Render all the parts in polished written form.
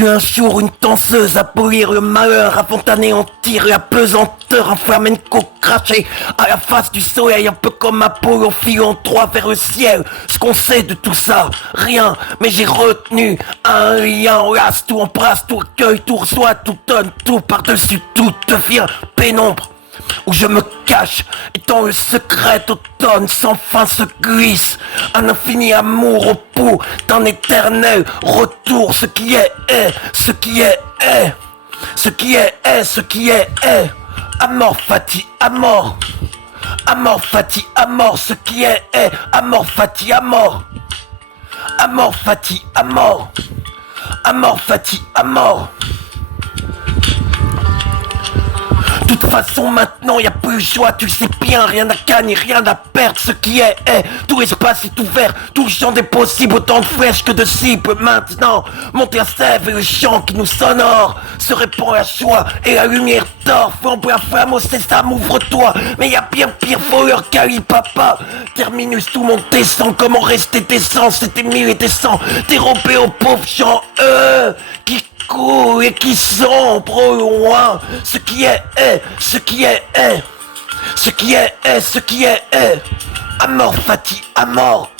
vu un jour une danseuse abolir le malheur avant d'anéantir la pesanteur, un flamenco craché à la face du soleil, un peu comme Apollo filant droit vers le ciel. Ce qu'on sait de tout ça, rien, mais j'ai retenu un lien, on lasse, tout embrasse, tout accueille, tout reçoit, tout donne, tout par-dessus tout devient pénombre. Où je me cache, et dans le secret d'automne sans fin se glisse un infini amour au bout d'un éternel retour. Ce qui est, ce qui est, ce qui est, ce qui est. Amor fati, amor. Amor fati, amor. Ce qui est, amor fati, amor. Amor fati, amor. Amor fati, amor. De toute façon maintenant y a plus le choix, tu le sais bien, rien à gagner, rien à perdre, ce qui est, tout l'espace est ouvert, tout le champ des possibles, autant de flèches que de cibles. Maintenant, monter à sève et le chant qui nous sonore se répand la joie et la lumière d'or. Flambe la flamme au sésame, ouvre-toi, mais y a bien pire voleur qu'Ali Papa. Terminus, tout le monde descend, comment rester décent, c'était mille et décent, dérobé aux pauvres gens, qui court et qui sombre au loin. Ce qui est, ce qui est, ce qui est, ce qui est, Amor fati, amor.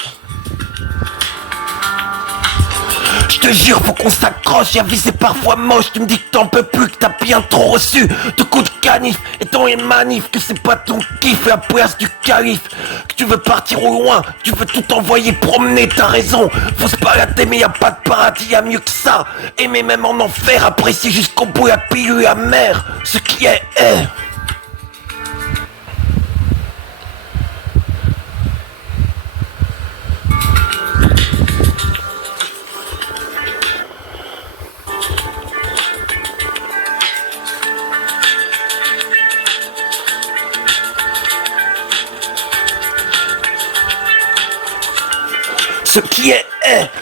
Je te jure, faut qu'on s'accroche, la vie c'est parfois moche. Tu me dis que t'en peux plus, que t'as bien trop reçu de coups de canif et dans les manifs, que c'est pas ton kiff la place du calife, que tu veux partir au loin, tu veux tout envoyer promener, t'as raison. Faut se balader mais y a pas de paradis, y a mieux que ça. Aimer même en enfer, apprécier jusqu'au bout la pilule amère. Ce qui est, ce qui est,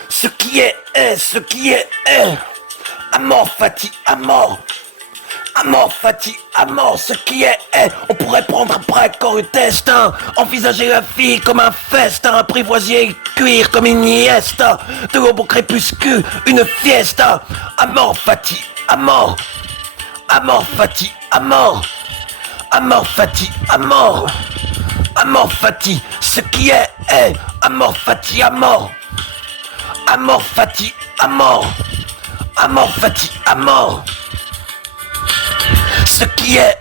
ce qui est, ce qui est, Amor fati, amor. Amor fati, amor, ce qui est, on pourrait prendre après corps le destin, envisager la vie comme un festin, apprivoiser le cuir comme une niesta, de l'aube au crépuscule, une fiesta. Amor fati, amor. Amor fati, amor. Amor fati, amor. Amor fati, ce qui est, amor fati, amor. Amor fati, amor. Amor fati, amor. Ce qui est,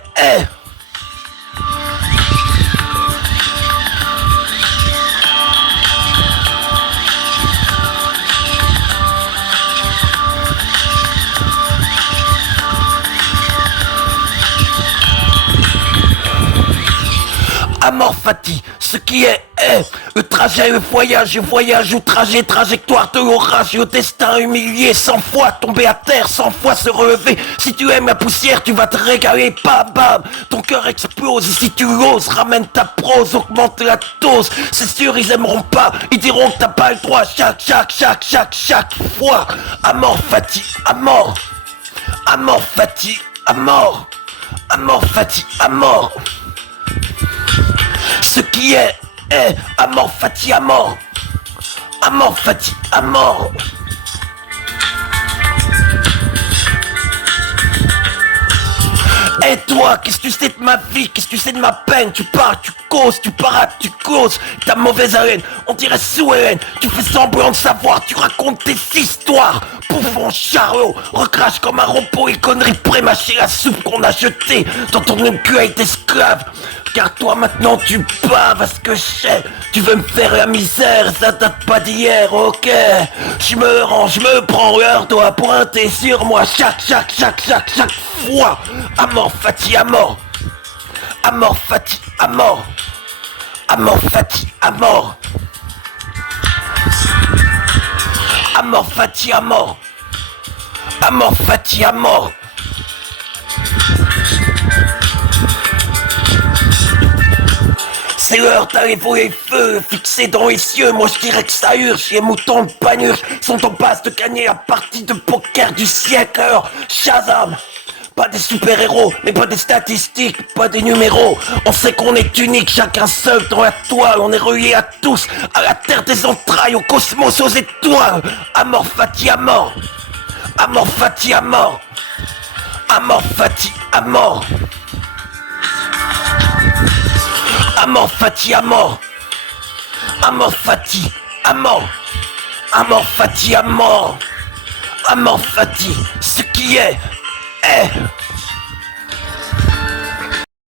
Amor fati, ce qui est, le trajet, le voyage ou trajet, trajectoire de l'orage, le destin humilié 100 fois, tomber à terre 100 fois se relever. Si tu aimes la poussière, tu vas te régaler, bam bam, ton cœur explose. Et si tu oses, ramène ta prose, augmente la dose. C'est sûr, ils aimeront pas, ils diront que t'as pas le droit. Chaque fois. Amor fati, amor. Amor fati, amor. Amor fati, amor. Ce qui est, amor fati, amor. Amor fati, amor. Et toi, qu'est-ce que tu sais de ma vie? Qu'est-ce que tu sais de ma peine? Tu parles, tu causes, tu parades, tu causes. Ta mauvaise haleine, on dirait sous Hélène. Tu fais semblant de savoir, tu racontes tes histoires. Bouffon, charlot, recrache comme un robot et conneries prémâcher la soupe qu'on a jetée dans ton écueil d'esclave. Car toi maintenant tu baves à ce que je sais. Tu veux me faire la misère, ça date pas d'hier, ok. Je me rends, je me prends, l'heure doit pointer sur moi. Chaque fois. Amor fati, amor. Amor fati, amor. Amor fati, amor. Amor fati, amor. Amor fati, amor. C'est l'heure d'aller voler le feu, fixé dans les cieux. Moi je dirais que ça urge, les moutons de panurge sont en passe de gagner la partie de poker du siècle. Alors Shazam, pas des super-héros, mais pas des statistiques, pas des numéros. On sait qu'on est unique, chacun seul dans la toile. On est reliés à tous, à la terre des entrailles, au cosmos, aux étoiles. Amor fati, amor. À mort Fati, à mort. À mort Fati, à mort. À mort Fati, à mort. À mort Fati, à mort. À mort Fati, à mort. À mort Fati, ce qui est.